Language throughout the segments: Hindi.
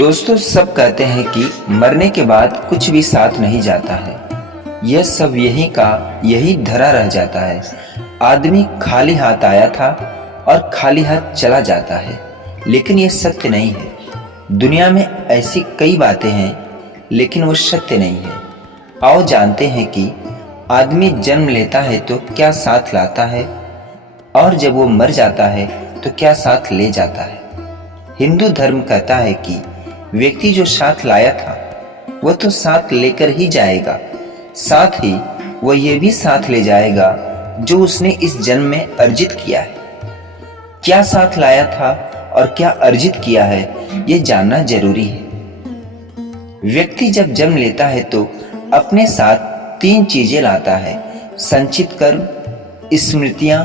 दोस्तों, सब कहते हैं कि मरने के बाद कुछ भी साथ नहीं जाता है। यह सब यही धरा रह जाता है। आदमी खाली हाथ आया था और खाली हाथ चला जाता है, लेकिन यह सत्य नहीं है। दुनिया में ऐसी कई बातें हैं, लेकिन वो सत्य नहीं है। आओ जानते हैं कि आदमी जन्म लेता है तो क्या साथ लाता है, और जब वो मर जाता है तो क्या साथ ले जाता है। हिंदू धर्म कहता है कि व्यक्ति जो साथ लाया था वह तो साथ लेकर ही जाएगा, साथ ही वह यह भी साथ ले जाएगा जो उसने इस जन्म में अर्जित किया है। क्या साथ लाया था और क्या अर्जित किया है, यह जानना जरूरी है। व्यक्ति जब जन्म लेता है तो अपने साथ 3 चीजें लाता है: संचित कर्म, स्मृतियां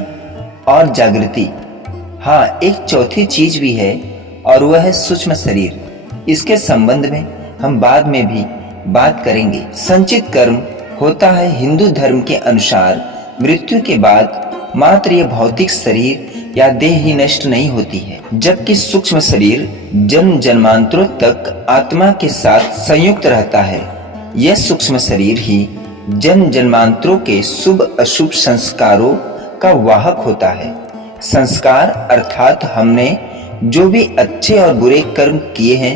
और जागृति। हाँ, एक चौथी चीज भी है और वह है सूक्ष्म शरीर। इसके संबंध में हम बाद में भी बात करेंगे। संचित कर्म होता है हिंदू धर्म के अनुसार मृत्यु के बाद मात्र यह भौतिक शरीर या देह ही नष्ट नहीं होती है, जबकि सूक्ष्म शरीर जन्म जन्मांतरों तक आत्मा के साथ संयुक्त रहता है। यह सूक्ष्म शरीर ही जन्म जन्मांतरों के शुभ अशुभ संस्कारों का वाहक होता है। संस्कार अर्थात हमने जो भी अच्छे और बुरे कर्म किए हैं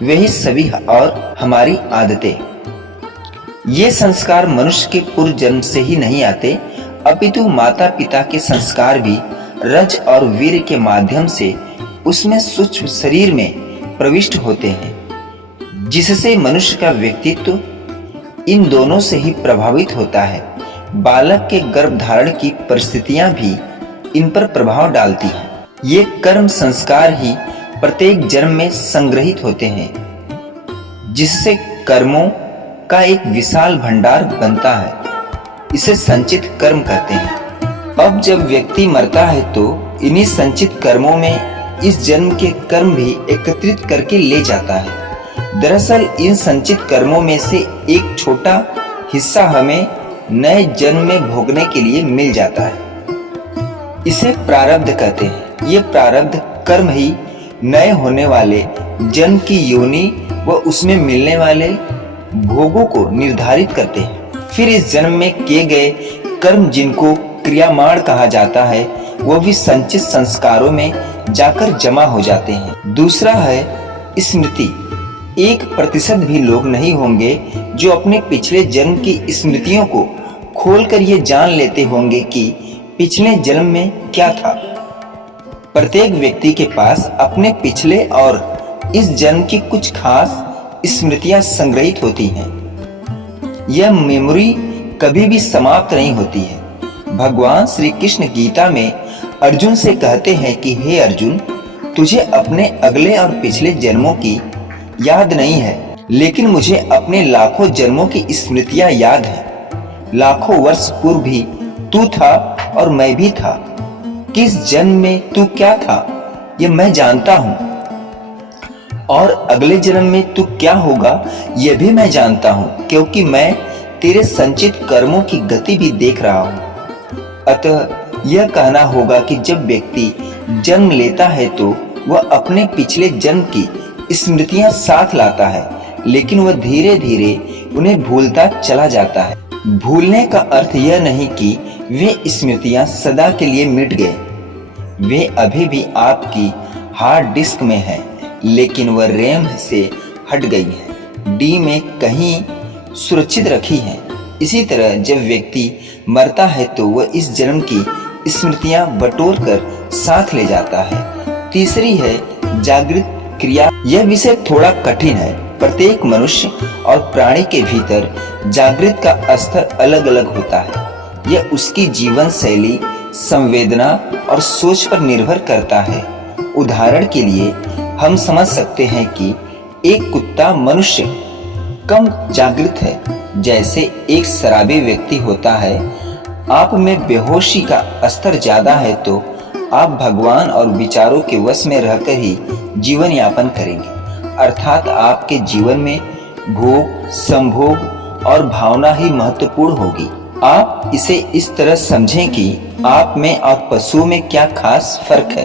वही सभी और हमारी आदतें। ये संस्कार मनुष्य के पूर्व जन्म से ही नहीं आते, अपितु माता पिता के संस्कार भी रज और वीर के माध्यम से उसमें सूक्ष्म शरीर में प्रविष्ट होते हैं, जिससे मनुष्य का व्यक्तित्व इन दोनों से ही प्रभावित होता है। बालक के गर्भधारण की परिस्थितियां भी इन पर प्रभाव डालती हैं। ये कर्म संस्कार ही प्रत्येक जन्म में संग्रहित होते हैं, जिससे कर्मों का एक विशाल भंडार बनता है। इसे संचित कर्म कहते हैं। अब जब व्यक्ति मरता है तो इन्हीं संचित कर्मों में इस जन्म के कर्म भी एकत्रित करके ले जाता है। दरअसल इन संचित कर्मों में से एक छोटा हिस्सा हमें नए जन्म में भोगने के लिए मिल जाता है। इसे प्रारब्ध कहते हैं। ये प्रारब्ध कर्म ही नए होने वाले जन्म की योनि व उसमें मिलने वाले भोगों को निर्धारित करते हैं। फिर इस जन्म में किए गए कर्म, जिनको क्रियामाण कहा जाता है, वो भी संचित संस्कारों में जाकर जमा हो जाते हैं। दूसरा है स्मृति। 1% भी लोग नहीं होंगे जो अपने पिछले जन्म की स्मृतियों को खोलकर ये जान लेते होंगे कि पिछले जन्म में क्या था। प्रत्येक व्यक्ति के पास अपने पिछले और इस जन्म की कुछ खास स्मृतियां संग्रहित होती हैं। यह मेमोरी कभी भी समाप्त नहीं होती है। भगवान श्री कृष्ण गीता में अर्जुन से कहते हैं कि हे अर्जुन, तुझे अपने अगले और पिछले जन्मों की याद नहीं है, लेकिन मुझे अपने लाखों जन्मों की स्मृतियां याद हैं। लाखों वर्ष पूर्व भी तू था और मैं भी था। किस जन्म में तू क्या था ये मैं जानता हूँ, और अगले जन्म में तू क्या होगा यह भी मैं जानता हूँ, क्योंकि मैं तेरे संचित कर्मों की गति भी देख रहा हूँ। अतः यह कहना होगा कि जब व्यक्ति जन्म लेता है तो वह अपने पिछले जन्म की स्मृतियां साथ लाता है, लेकिन वह धीरे धीरे उन्हें भूलता चला जाता है। भूलने का अर्थ यह नहीं कि वे स्मृतियां सदा के लिए मिट गए। वे अभी भी आपकी हार्ड डिस्क में हैं, लेकिन वह रैम से हट गई हैं, डी में कहीं सुरक्षित रखी हैं। इसी तरह जब व्यक्ति मरता है तो वह इस जन्म की स्मृतियां बटोर कर साथ ले जाता है। तीसरी है जागृत क्रिया। यह विषय थोड़ा कठिन है। प्रत्येक मनुष्य और प्राणी के भीतर जागृत का स्तर अलग अलग होता है। यह उसकी जीवन शैली, संवेदना और सोच पर निर्भर करता है। उदाहरण के लिए हम समझ सकते हैं कि एक कुत्ता मनुष्य कम जागृत है, जैसे एक शराबी व्यक्ति होता है। आप में बेहोशी का स्तर ज्यादा है तो आप भगवान और विचारों के वश में रहकर ही जीवन यापन करेंगे, अर्थात आपके जीवन में भोग, संभोग और भावना ही महत्वपूर्ण होगी। आप इसे इस तरह समझें कि आप में और पशु में क्या खास फर्क है।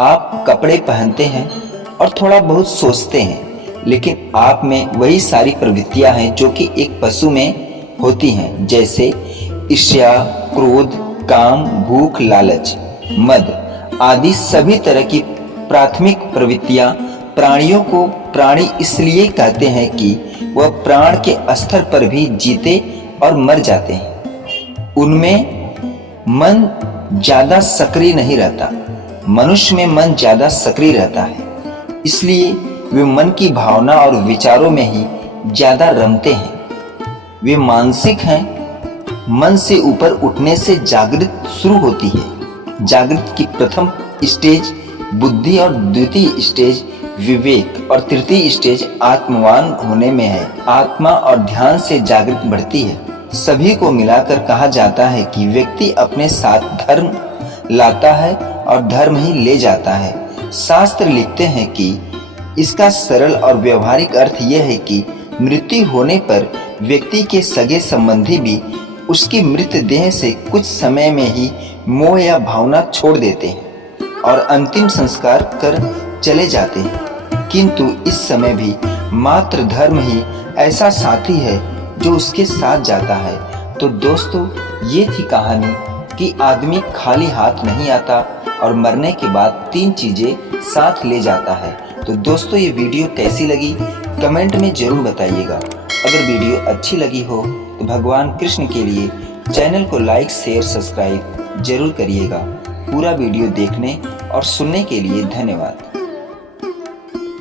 आप कपड़े पहनते हैं और थोड़ा बहुत सोचते हैं, लेकिन आप में वही सारी प्रवृत्तियां हैं जो कि एक पशु में होती हैं, जैसे ईर्ष्या, क्रोध, काम, भूख, लालच, मद आदि सभी तरह की प्राथमिक प्रवृत्तियां प्राणियों को प्राणी इसलिए कहते हैं कि वह प्राण के स्तर पर भी जीते और मर जाते हैं। उनमें मन ज्यादा सक्रिय नहीं रहता। मनुष्य में मन ज्यादा सक्रिय रहता है, इसलिए वे मन की भावना और विचारों में ही ज्यादा रमते हैं। वे मानसिक हैं। मन से ऊपर उठने से जागृत शुरू होती है। जागृत की प्रथम स्टेज बुद्धि और द्वितीय स्टेज विवेक और तृतीय स्टेज आत्मवान होने में है। आत्मा और ध्यान से जागृत बढ़ती है। सभी को मिलाकर कहा जाता है कि व्यक्ति अपने साथ धर्म लाता है और धर्म ही ले जाता है। शास्त्र लिखते हैं कि इसका सरल और व्यवहारिक अर्थ यह है कि मृत्यु होने पर व्यक्ति के सगे संबंधी भी उसकी मृत देह से कुछ समय में ही मोह या भावना छोड़ देते हैं और अंतिम संस्कार कर चले जाते हैं। किंतु इस समय भी मात्र धर्म ही ऐसा साथी है जो उसके साथ जाता है। तो दोस्तों, ये थी कहानी कि आदमी खाली हाथ नहीं आता और मरने के बाद 3 चीजें साथ ले जाता है। तो दोस्तों, ये वीडियो कैसी लगी कमेंट में जरूर बताइएगा। अगर वीडियो अच्छी लगी हो तो भगवान कृष्ण के लिए चैनल को लाइक, शेयर, सब्सक्राइब जरूर करिएगा। पूरा वीडियो देखने और सुनने के लिए धन्यवाद।